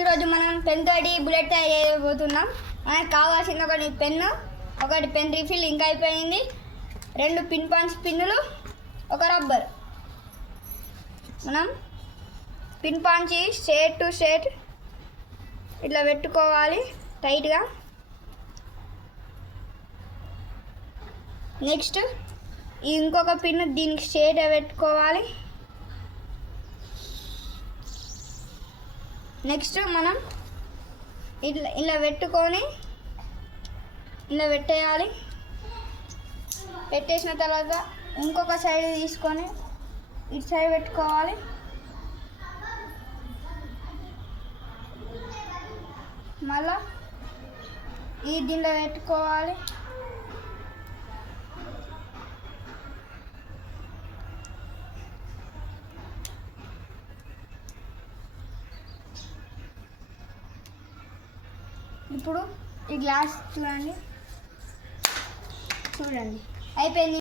ఈరోజు మనం పెన్ తోటి బుల్లెట్ తయారు చేయబోతున్నాం. మనకు కావాల్సిన ఒకటి పెన్ను, ఒకటి పెన్ రీఫిల్ ఇంకా అయిపోయింది, 2 పిన్ పాయింట్స్ పిన్నులు, ఒక రబ్బర్. మనం pin points straight to straight ఇట్లా పెట్టుకోవాలి టైట్గా. నెక్స్ట్ ఇంకొక పిన్ దీనికి స్ట్రేట్గా పెట్టుకోవాలి. నెక్స్ట్ మనం ఇలా పెట్టుకొని ఇలా పెట్టేయాలి. పెట్టేసిన తర్వాత ఇంకొక సైడ్ తీసుకొని ఇటు సైడ్ పెట్టుకోవాలి. మళ్ళా ఈ దీనిలో పెట్టుకోవాలి. ఇప్పుడు ఈ గ్లాస్ చూడండి అయిపోయింది.